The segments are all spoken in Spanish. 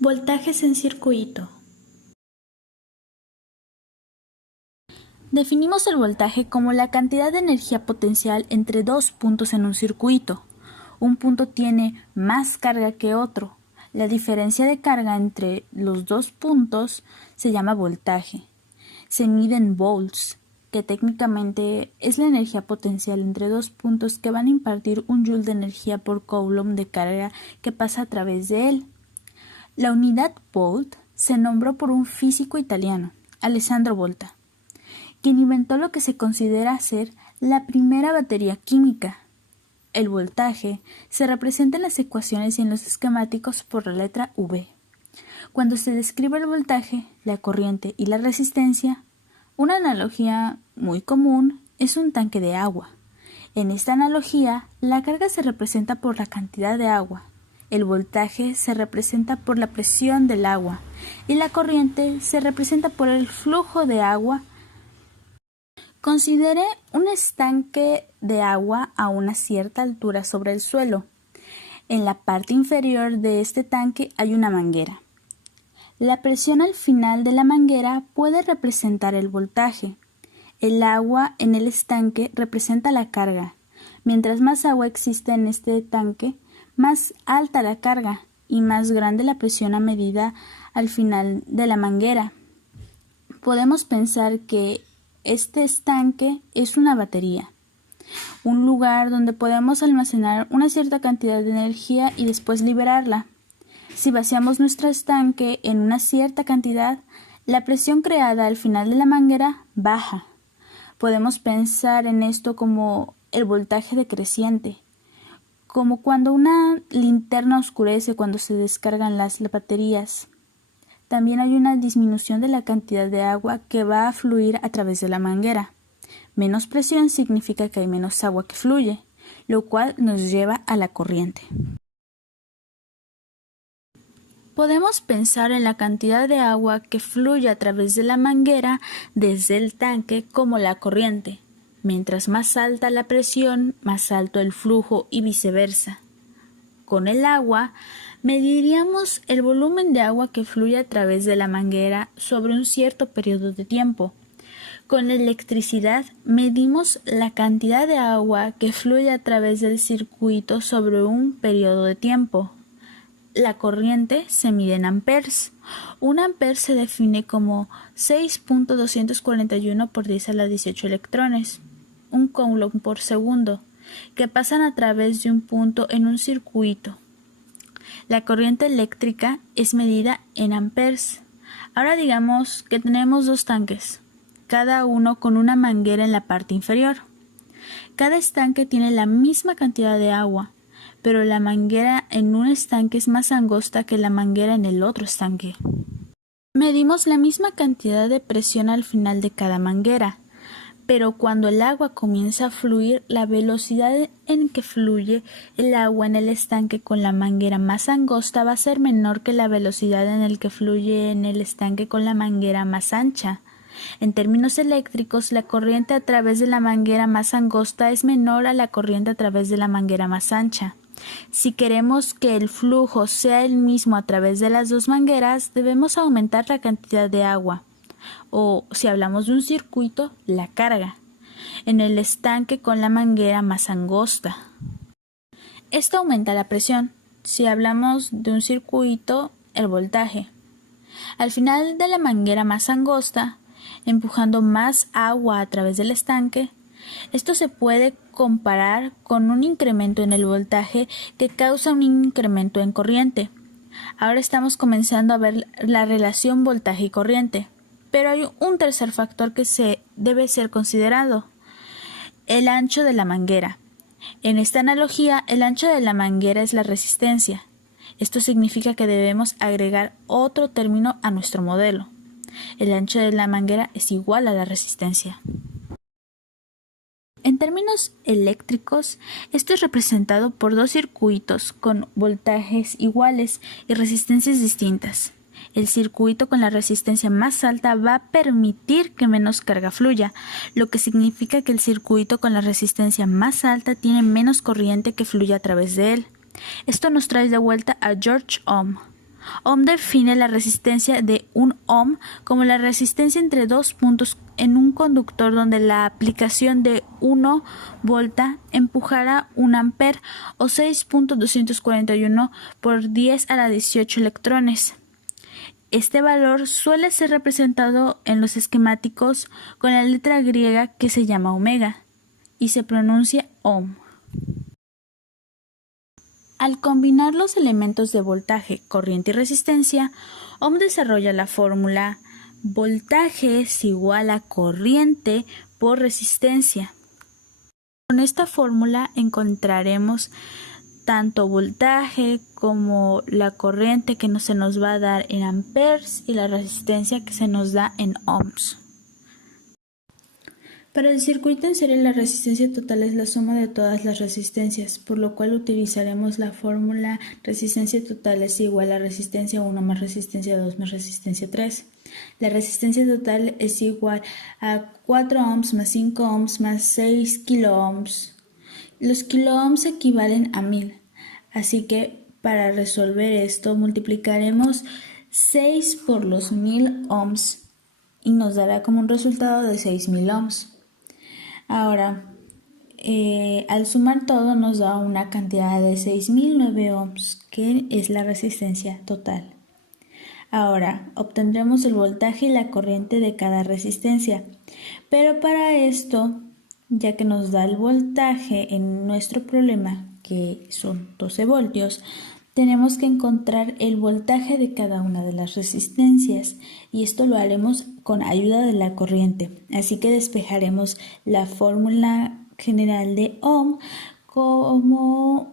Voltajes en circuito. Definimos el voltaje como la cantidad de energía potencial entre dos puntos en un circuito. Un punto tiene más carga que otro. La diferencia de carga entre los dos puntos se llama voltaje. Se mide en volts, que técnicamente es la energía potencial entre dos puntos que van a impartir un joule de energía por coulomb de carga que pasa a través de él. La unidad volt se nombró por un físico italiano, Alessandro Volta, quien inventó lo que se considera ser la primera batería química. El voltaje se representa en las ecuaciones y en los esquemáticos por la letra V. Cuando se describe el voltaje, la corriente y la resistencia, una analogía muy común es un tanque de agua. En esta analogía, la carga se representa por la cantidad de agua, el voltaje se representa por la presión del agua y la corriente se representa por el flujo de agua. Considere un estanque de agua a una cierta altura sobre el suelo. En la parte inferior de este tanque hay una manguera. La presión al final de la manguera puede representar el voltaje. El agua en el estanque representa la carga. Mientras más agua existe en este tanque, más alta la carga y más grande la presión a medida al final de la manguera. Podemos pensar que este estanque es una batería, un lugar donde podemos almacenar una cierta cantidad de energía y después liberarla. Si vaciamos nuestro estanque en una cierta cantidad, la presión creada al final de la manguera baja. Podemos pensar en esto como el voltaje decreciente, como cuando una linterna oscurece cuando se descargan las baterías. También hay una disminución de la cantidad de agua que va a fluir a través de la manguera. Menos presión significa que hay menos agua que fluye, lo cual nos lleva a la corriente. Podemos pensar en la cantidad de agua que fluye a través de la manguera desde el tanque como la corriente. Mientras más alta la presión, más alto el flujo y viceversa. Con el agua, mediríamos el volumen de agua que fluye a través de la manguera sobre un cierto periodo de tiempo. Con la electricidad, medimos la cantidad de agua que fluye a través del circuito sobre un periodo de tiempo. La corriente se mide en amperes. Un amper se define como 6.241 por 10 a la 18 electrones, un coulomb por segundo, que pasan a través de un punto en un circuito. La corriente eléctrica es medida en amperes. Ahora digamos que tenemos dos tanques, cada uno con una manguera en la parte inferior. Cada estanque tiene la misma cantidad de agua, pero la manguera en un estanque es más angosta que la manguera en el otro estanque. Medimos la misma cantidad de presión al final de cada manguera, pero cuando el agua comienza a fluir, la velocidad en que fluye el agua en el estanque con la manguera más angosta va a ser menor que la velocidad en la que fluye en el estanque con la manguera más ancha. En términos eléctricos, la corriente a través de la manguera más angosta es menor a la corriente a través de la manguera más ancha. Si queremos que el flujo sea el mismo a través de las dos mangueras, debemos aumentar la cantidad de agua, o si hablamos de un circuito, la carga, en el estanque con la manguera más angosta. Esto aumenta la presión. Si hablamos de un circuito, el voltaje. Al final de la manguera más angosta, empujando más agua a través del estanque, esto se puede comparar con un incremento en el voltaje que causa un incremento en corriente. Ahora estamos comenzando a ver la relación voltaje y corriente, pero hay un tercer factor que debe ser considerado: el ancho de la manguera. En esta analogía, el ancho de la manguera es la resistencia. Esto significa que debemos agregar otro término a nuestro modelo. El ancho de la manguera es igual a la resistencia. En términos eléctricos, esto es representado por dos circuitos con voltajes iguales y resistencias distintas. El circuito con la resistencia más alta va a permitir que menos carga fluya, lo que significa que el circuito con la resistencia más alta tiene menos corriente que fluye a través de él. Esto nos trae de vuelta a George Ohm. Ohm define la resistencia de un ohm como la resistencia entre dos puntos en un conductor donde la aplicación de 1 volta empujará 1 ampere o 6.241 por 10 a la 18 electrones. Este valor suele ser representado en los esquemáticos con la letra griega que se llama omega y se pronuncia ohm. Al combinar los elementos de voltaje, corriente y resistencia, Ohm desarrolla la fórmula voltaje es igual a corriente por resistencia. Con esta fórmula encontraremos tanto voltaje como la corriente que se nos va a dar en amperes y la resistencia que se nos da en ohms. Para el circuito en serie, la resistencia total es la suma de todas las resistencias, por lo cual utilizaremos la fórmula resistencia total es igual a resistencia 1 más resistencia 2 más resistencia 3. La resistencia total es igual a 4 ohms más 5 ohms más 6 kiloohms. Los kiloohms equivalen a 1000, así que para resolver esto multiplicaremos 6 por los 1000 ohms y nos dará como un resultado de 6000 ohms. Ahora, al sumar todo nos da una cantidad de 6009 ohms, que es la resistencia total. Ahora, obtendremos el voltaje y la corriente de cada resistencia, pero para esto, ya que nos da el voltaje en nuestro problema, que son 12 voltios, tenemos que encontrar el voltaje de cada una de las resistencias y esto lo haremos con ayuda de la corriente. Así que despejaremos la fórmula general de Ohm como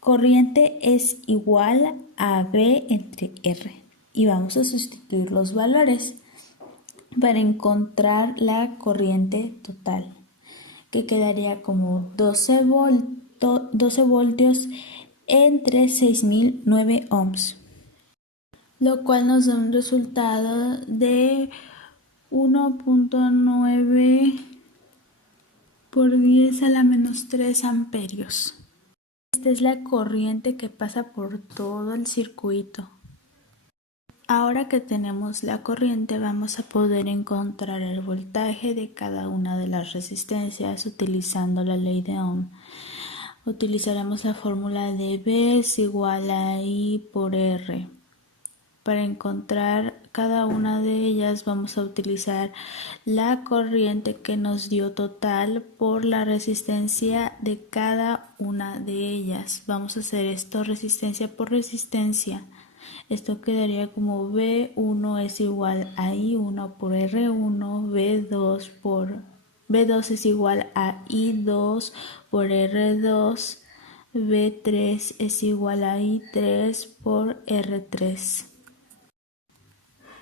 corriente es igual a V entre R y vamos a sustituir los valores para encontrar la corriente total, que quedaría como 12 voltios entre 6009 ohms, lo cual nos da un resultado de 1.9 por 10 a la menos 3 amperios. Esta es la corriente que pasa por todo el circuito. Ahora que tenemos la corriente, vamos a poder encontrar el voltaje de cada una de las resistencias utilizando la ley de Ohm. Utilizaremos la fórmula de V es igual a I por R. Para encontrar cada una de ellas vamos a utilizar la corriente que nos dio total por la resistencia de cada una de ellas. Vamos a hacer esto resistencia por resistencia. Esto quedaría como V1 es igual a I1 por R1, V2 es igual a I2 por R2, V3 es igual a I3 por R3.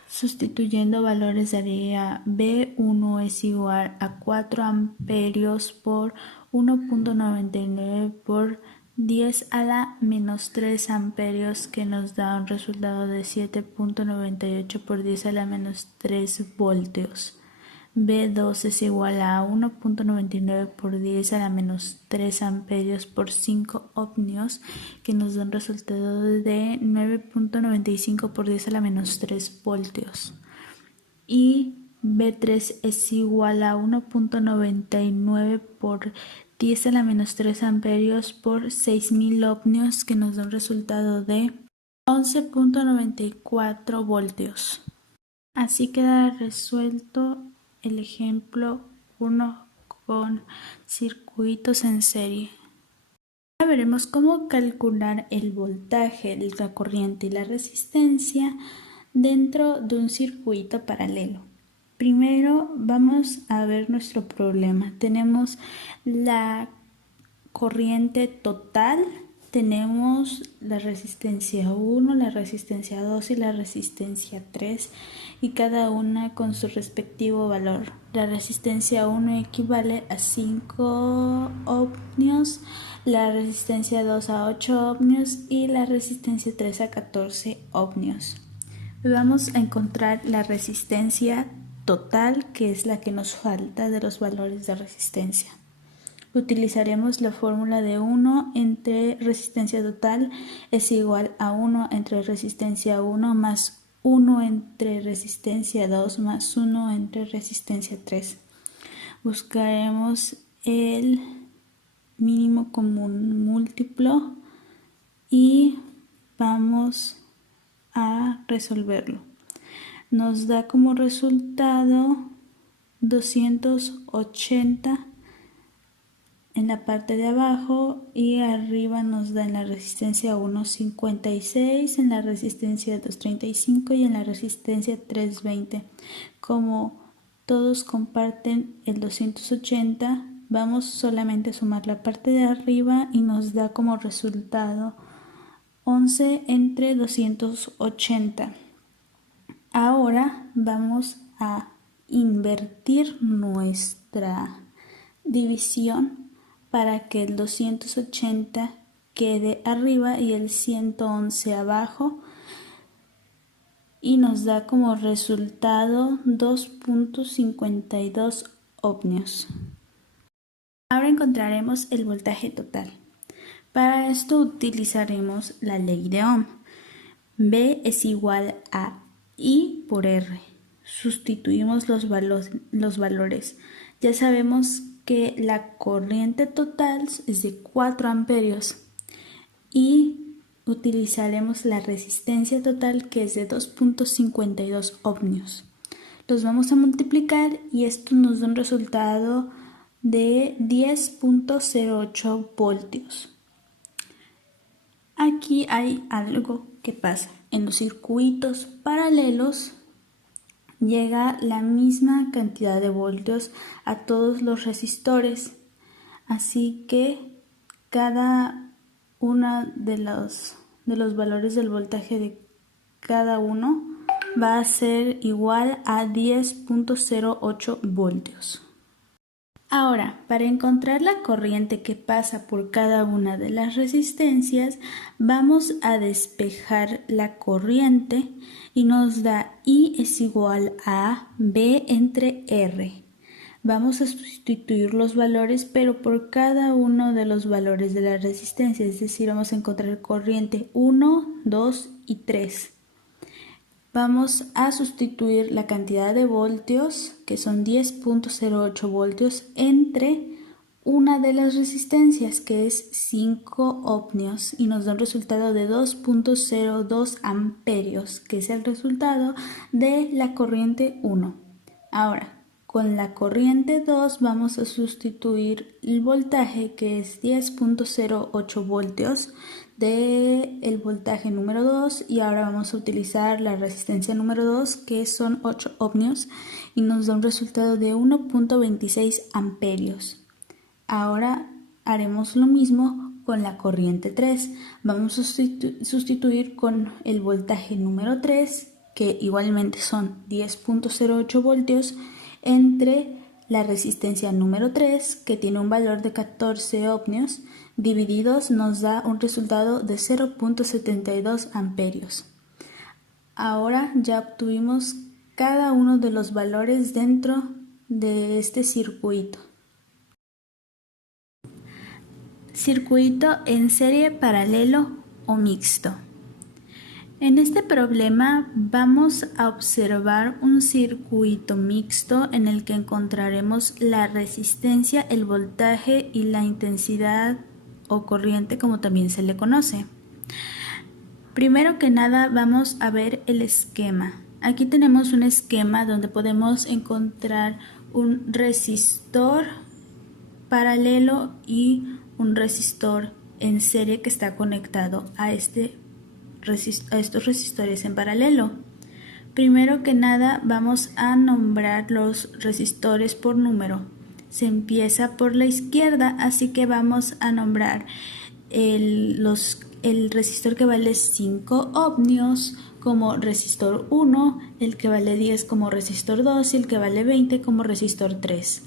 Sustituyendo valores daría V1 es igual a 4 amperios por 1.99 por 10 a la menos 3 amperios, que nos da un resultado de 7.98 por 10 a la menos 3 voltios. V2 es igual a 1.99 por 10 a la menos 3 amperios por 5 ohmios, que nos da un resultado de 9.95 por 10 a la menos 3 voltios. Y V3 es igual a 1.99 por 10 a la menos 3 amperios por 6000 ohmios, que nos da un resultado de 11.94 voltios. Así queda resuelto el ejemplo 1 con circuitos en serie. Ahora veremos cómo calcular el voltaje, la corriente y la resistencia dentro de un circuito paralelo. Primero vamos a ver nuestro problema. Tenemos la corriente total, tenemos la resistencia 1, la resistencia 2 y la resistencia 3, y cada una con su respectivo valor. La resistencia 1 equivale a 5 ohmios, la resistencia 2 a 8 ohmios y la resistencia 3 a 14 ohmios. Vamos a encontrar la resistencia total, que es la que nos falta de los valores de resistencia. Utilizaremos la fórmula de 1 entre resistencia total es igual a 1 entre resistencia 1 más 1 entre resistencia 2 más 1 entre resistencia 3. Buscaremos el mínimo común múltiplo y vamos a resolverlo. Nos da como resultado 280 en la parte de abajo y arriba nos da en la resistencia 1 56, en la resistencia 2 35 y en la resistencia 3 20. Como todos comparten el 280, vamos solamente a sumar la parte de arriba y nos da como resultado 11 entre 280. Ahora vamos a invertir nuestra división para que el 280 quede arriba y el 111 abajo, y nos da como resultado 2.52 ohmios. Ahora encontraremos el voltaje total. Para esto utilizaremos la ley de Ohm. B es igual a I por R. Sustituimos los valores. Ya sabemos que la corriente total es de 4 amperios y utilizaremos la resistencia total, que es de 2.52 ohmios. Los vamos a multiplicar y esto nos da un resultado de 10.08 voltios. Aquí hay algo que pasa. En los circuitos paralelos llega la misma cantidad de voltios a todos los resistores, así que cada uno de los valores del voltaje de cada uno va a ser igual a 10.08 voltios. Ahora, para encontrar la corriente que pasa por cada una de las resistencias, vamos a despejar la corriente y nos da I es igual a B entre R. Vamos a sustituir los valores, pero por cada uno de los valores de la resistencia, es decir, vamos a encontrar corriente 1, 2 y 3. Vamos a sustituir la cantidad de voltios, que son 10.08 voltios, entre una de las resistencias, que es 5 ohmios, y nos da un resultado de 2.02 amperios, que es el resultado de la corriente 1. Ahora, con la corriente 2 vamos a sustituir el voltaje, que es 10.08 voltios, del voltaje número 2, y ahora vamos a utilizar la resistencia número 2, que son 8 ohmios, y nos da un resultado de 1.26 amperios. Ahora haremos lo mismo con la corriente 3. Vamos a sustituir con el voltaje número 3, que igualmente son 10.08 voltios, entre la resistencia número 3, que tiene un valor de 14 ohmios, divididos nos da un resultado de 0.72 amperios. Ahora ya obtuvimos cada uno de los valores dentro de este circuito. Circuito en serie, paralelo o mixto. En este problema vamos a observar un circuito mixto en el que encontraremos la resistencia, el voltaje y la intensidad o corriente, como también se le conoce. Primero que nada vamos a ver el esquema. Aquí tenemos un esquema donde podemos encontrar un resistor paralelo y un resistor en serie que está conectado a estos resistores en paralelo. Primero que nada vamos a nombrar los resistores por número. Se empieza por la izquierda, así que vamos a nombrar el resistor que vale 5 ohmios como resistor 1, el que vale 10 como resistor 2 y el que vale 20 como resistor 3.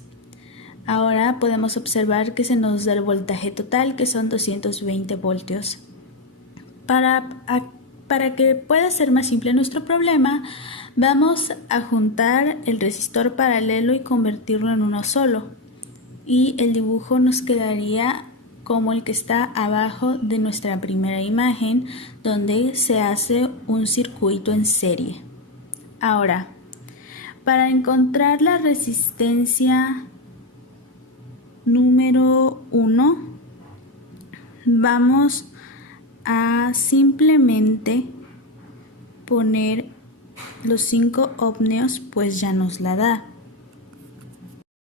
Ahora podemos observar que se nos da el voltaje total, que son 220 voltios. Para que pueda ser más simple nuestro problema, vamos a juntar el resistor paralelo y convertirlo en uno solo. y el dibujo nos quedaría como el que está abajo de nuestra primera imagen, donde se hace un circuito en serie. Ahora, para encontrar la resistencia número 1, vamos a simplemente poner los 5 ohmios, pues ya nos la da.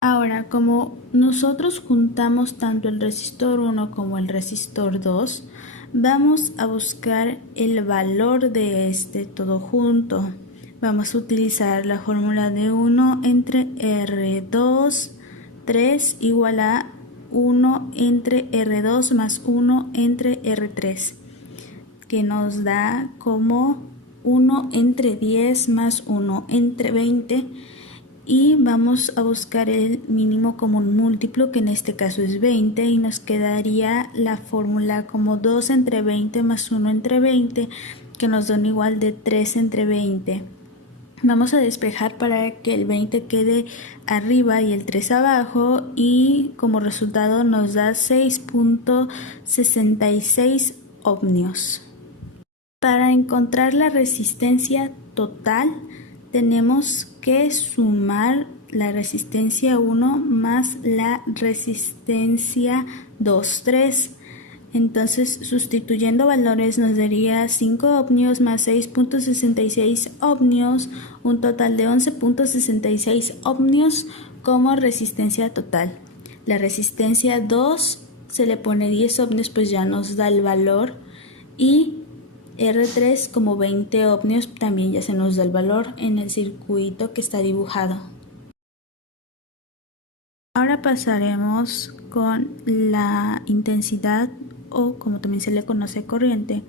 Ahora, como nosotros juntamos tanto el resistor 1 como el resistor 2, vamos a buscar el valor de este todo junto. Vamos a utilizar la fórmula de 1 entre R2, 3 igual a 1 entre R2 más 1 entre R3, que nos da como 1 entre 10 más 1 entre 20, y vamos a buscar el mínimo común múltiplo, que en este caso es 20, y nos quedaría la fórmula como 2 entre 20 más 1 entre 20, que nos da un igual de 3 entre 20. Vamos a despejar para que el 20 quede arriba y el 3 abajo, y como resultado nos da 6.66 ohmios. Para encontrar la resistencia total, tenemos que sumar la resistencia 1 más la resistencia 2, 3. Entonces, sustituyendo valores, nos daría 5 ohmios más 6.66 ohmios, un total de 11.66 ohmios como resistencia total. La resistencia 2 se le pone 10 ohmios, pues ya nos da el valor, y R3 como 20 ohmios también ya se nos da el valor en el circuito que está dibujado. Ahora pasaremos con la intensidad, o como también se le conoce, corriente,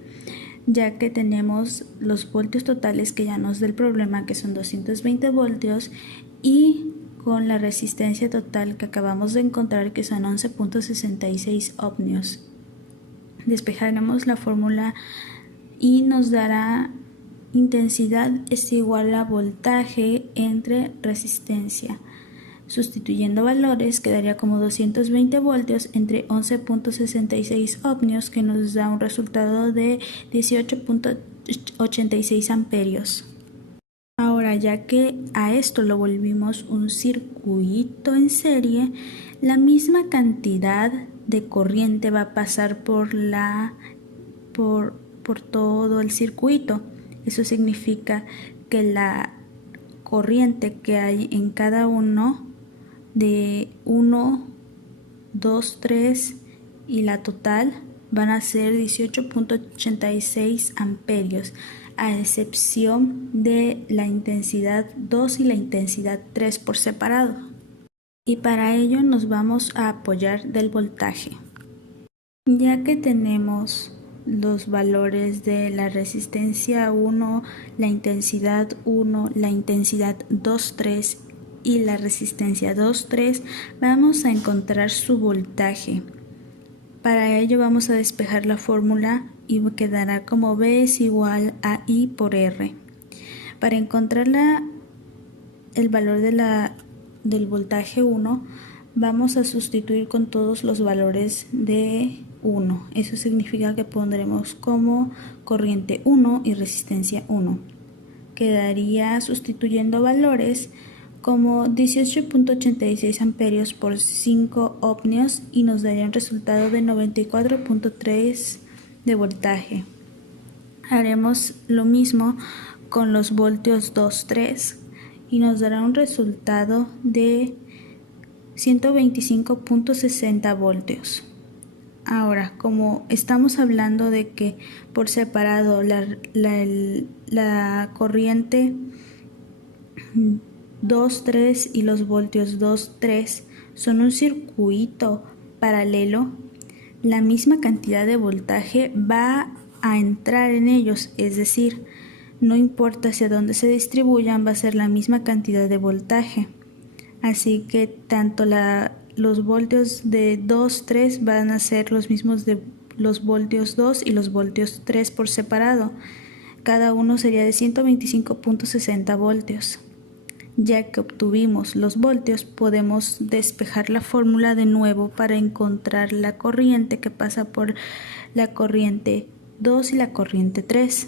ya que tenemos los voltios totales que ya nos da el problema, que son 220 voltios, y con la resistencia total que acabamos de encontrar, que son 11.66 ohmios. Despejaremos la fórmula y nos dará intensidad es igual a voltaje entre resistencia. Sustituyendo valores, quedaría como 220 voltios entre 11.66 ohmios, que nos da un resultado de 18.86 amperios. Ahora, ya que a esto lo volvimos un circuito en serie, la misma cantidad de corriente va a pasar por todo el circuito. Eso significa que la corriente que hay en cada uno de 1, 2, 3 y la total van a ser 18.86 amperios, a excepción de la intensidad 2 y la intensidad 3 por separado. Y para ello nos vamos a apoyar del voltaje. Ya que tenemos los valores de la resistencia 1, la intensidad 1, la intensidad 2, 3 y la resistencia 2, 3, vamos a encontrar su voltaje. Para ello vamos a despejar la fórmula y quedará como V es igual a I por R. Para encontrar el valor del voltaje 1, vamos a sustituir con todos los valores de 1. Eso significa que pondremos como corriente 1 y resistencia 1. Quedaría, sustituyendo valores, como 18.86 amperios por 5 ohmios, y nos daría un resultado de 94.3 de voltaje. Haremos lo mismo con los voltios 2, 3 y nos dará un resultado de 125.60 voltios. Ahora, como estamos hablando de que por separado la corriente 2, 3 y los voltios 2, 3 son un circuito paralelo, la misma cantidad de voltaje va a entrar en ellos, es decir, no importa hacia dónde se distribuyan, va a ser la misma cantidad de voltaje. Así que tanto los voltios de 2, 3 van a ser los mismos de los voltios 2 y los voltios 3 por separado. Cada uno sería de 125.60 voltios. Ya que obtuvimos los voltios, podemos despejar la fórmula de nuevo para encontrar la corriente que pasa por la corriente 2 y la corriente 3.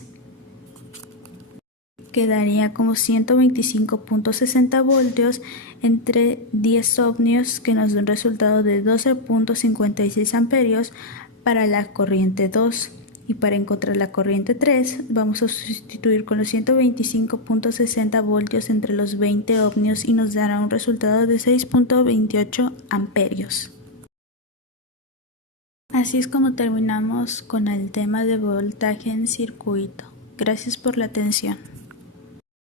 Quedaría como 125.60 voltios entre 10 ohmios, que nos da un resultado de 12.56 amperios para la corriente 2. Y para encontrar la corriente 3 vamos a sustituir con los 125.60 voltios entre los 20 ohmios y nos dará un resultado de 6.28 amperios. Así es como terminamos con el tema de voltaje en circuito. Gracias por la atención.